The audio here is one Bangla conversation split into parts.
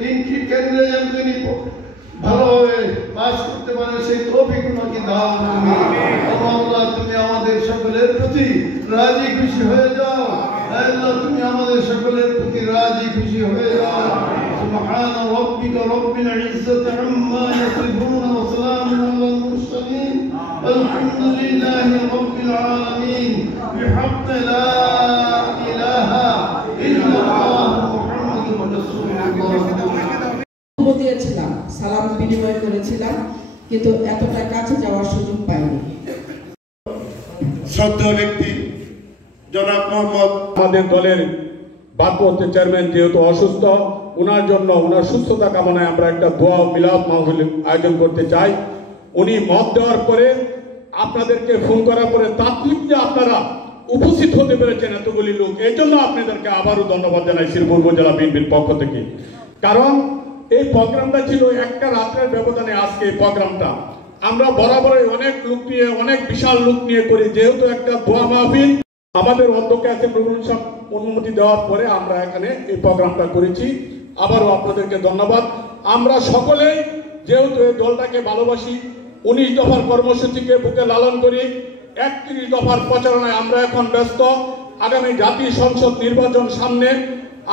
দিনটি কেন্দ্রে যেন তিনি ভালোভাবে পাস করতে পারে সেই তৌফিক ওনাকে দাও। আল্লাহ তুমি আমাদের সকলের প্রতি রাজি খুশি হয়ে যাও। আল্লাহ তুমি আমাদের সকলের প্রতি রাজি খুশি হয়ে যাও। সুবহান রাব্বিকা রাব্বিল ইজ্জাতি আম্মা ইয়াসিফুন ওয়া সালামুন আলাল মুরসালিন আলহামদুলিল্লাহি রাব্বিল আলামিন বিহাক্কি লা ইলাহা ইল্লাল্লাহ মুহাম্মাদুর রাসূলুল্লাহ। দিয়েছিলাম, সালাম বিনিময় করেছিলাম, কিন্তু এতটা কাছে যাওয়ার সুযোগ পাইনি। শ্রদ্ধেয় ব্যক্তি জনাব মোহাম্মদ আমাদের দলের ভারপ্রাপ্ত চেয়ারম্যান যেহেতু অসুস্থ, ওনার জন্য ওনার সুস্থতা কামনায় আমরা একটা দোয়া মিলাদ মাহফিল আয়োজন করতে চাই। উনি মত দেওয়ার পরে আপনাদেরকে ফোন করার পরে তাৎক্ষণিক যে আপনারা উপস্থিত হতে পেরেছেন এতগুলি লোক, এই জন্য আপনাদেরকে আবারও ধন্যবাদ জানাই শ্রীপুর উপজেলা বিএনপির পক্ষ থেকে। কারণ এই প্রোগ্রামটা ছিল একটা রাত্রের ব্যবধানে। আজকে এই প্রোগ্রামটা আমরা বরাবরই অনেক লোক নিয়ে, অনেক বিশাল লোক নিয়ে করি, যেহেতু একটা দোয়া মাহফিল আমাদের অধ্যক্ষ আছে অনুমতি দেওয়ার পরে আমরা এখানে এই প্রোগ্রামটা করেছি। আবারও আপনাদেরকে ধন্যবাদ। আমরা সকলেই যেহেতু এই দলটাকে ভালোবাসি, 19 দফার কর্মসূচিকে বুকে লালন করি, 31 দফার প্রচারণায় আমরা এখন ব্যস্ত। আগামী জাতীয় সংসদ নির্বাচন সামনে,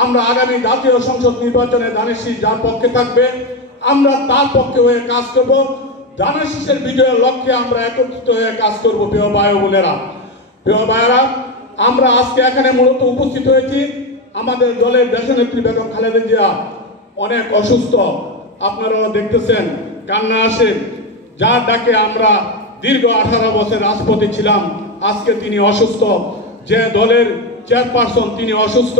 আমরা আগামী জাতীয় সংসদ নির্বাচনে ধানের যার পক্ষে থাকবে আমরা তার পক্ষে হয়ে কাজ করব। ধানের শীষের বিজয়ের লক্ষ্যে আমরা একত্রিত হয়ে কাজ করব। প্রিয় ভাই বোনেরা, প্রিয় ভাইয়েরা, আমরা আজকে এখানে মূলত উপস্থিত হয়েছি। আমাদের দলের দেশনেত্রী বেগম খালেদা জিয়া অনেক অসুস্থ, আপনারাও দেখতেছেন, কান্না আসে। যার ডাকে আমরা দীর্ঘ 18 বছর রাজপথে ছিলাম, আজকে তিনি অসুস্থ। যে দলের চেয়ারপারসন তিনি অসুস্থ।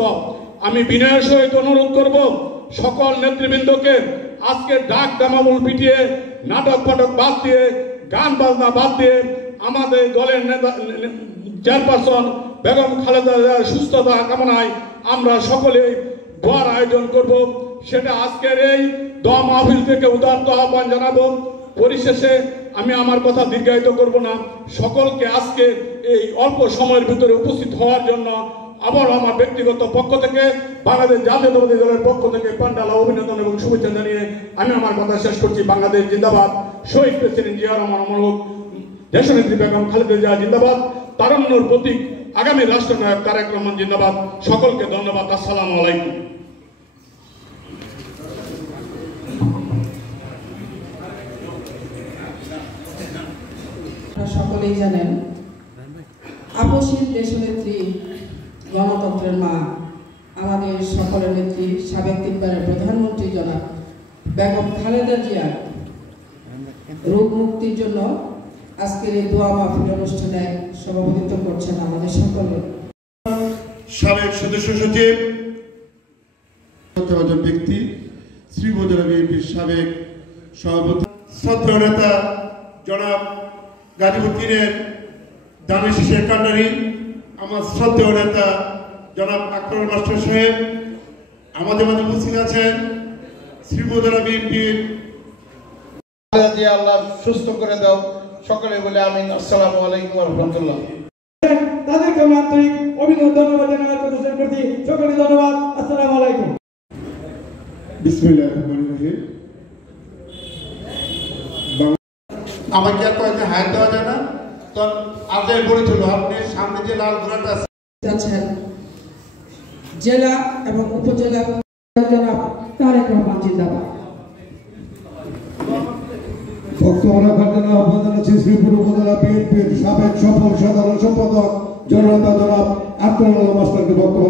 আমি বিনয়ের সহিত অনুরোধ করব সকল নেতৃবৃন্দকে আজকে ডাক ডামামুল পিটিয়ে, নাটক ফাটক বাদ দিয়ে, গান বাজনা বাদ দিয়ে আমাদের দলের নেতা চেয়ারপারসন বেগম খালেদা জিয়ার সুস্থতা কামনায় আমরা সকলে দোয়ার আয়োজন করব। সেটা আজকের এই দোয়া মাহফিল থেকে উদারত আহ্বান জানাবো। পরিশেষে আমি আমার কথা দীর্ঘায়িত করব না, সকলকে আজকে এই অল্প সময়ের ভিতরে উপস্থিত হওয়ার জন্য আবার আমার ব্যক্তিগত পক্ষ থেকে, বাংলাদেশ জাতীয়তাবাদী দলের পক্ষ থেকে পান্ডালা অভিনন্দন এবং শুভেচ্ছা জানিয়ে আমি আমার কথা শেষ করছি। বাংলাদেশ জিন্দাবাদ, শহীদ প্রেসিডেন্ট জিয়া রহমান অমর, দেশনেত্রী বেগম খালেদা জিয়া জিন্দাবাদ, তারুণ্যের প্রতীক আগামী রাষ্ট্রনায়ক তারেক রহমান জিন্দাবাদ। সকলকে ধন্যবাদ। আসসালামু আলাইকুম। সকলেই জানেন, আপসীন দেশনেত্রী, গণতন্ত্রের মা, আমাদের সকলের নেত্রী, সাবেক 3 বারের প্রধানমন্ত্রী জনাব বেগম খালেদা জিয়া রোগ মুক্তির জন্য আজকের এই দোয়া মাহফিল অনুষ্ঠানে সভাপতিত্ব করছেন আমাদের সকলের সাবেক সদস্য সচিব, সত্যবাদী ব্যক্তি, শ্রীপুর উপজেলা বিএনপির সাবেক সভাপতি, শ্রদ্ধেয় নেতা জনাব গাজীপুর 3-এর ধানের শীষের কান্ডারি, আমার শ্রদ্ধেয় নেতা জনাব আকবর মাস্টার সাহেব, আমাদের মাঝে উপস্থিত আছেন শ্রীপুর উপজেলা বিএনপির। আল্লাহ সুস্থ করে দাও, সকলে বলে আমিন। আসসালামু আলাইকুম ওয়া রাহমাতুল্লাহ। তাদেরকে আমি আন্তরিক অভিনন্দন ধন্যবাদ জানাই। প্রদর্শন করছি সকলে ধন্যবাদ। আসসালামু আলাইকুম। বিসমিল্লাহির রহমানির রহিম। আমাকে আর কয়েকটা হায়ার দেওয়া যায় না, তো আজকে বলেছিল আপনি সামনে যে লাল ঘোড়াটা আছেন জেলা এবং উপজেলা জনাব তারেক রহমান জিন্দাবাদ। বক্তব্য রাখার জন্য আহ্বান জানাচ্ছি শ্রীপুর উপজেলা বিএনপির সাবেক সফল সাধারণ সম্পাদক জননেতা জনাব আকবর মাস্টারকে বক্তব্য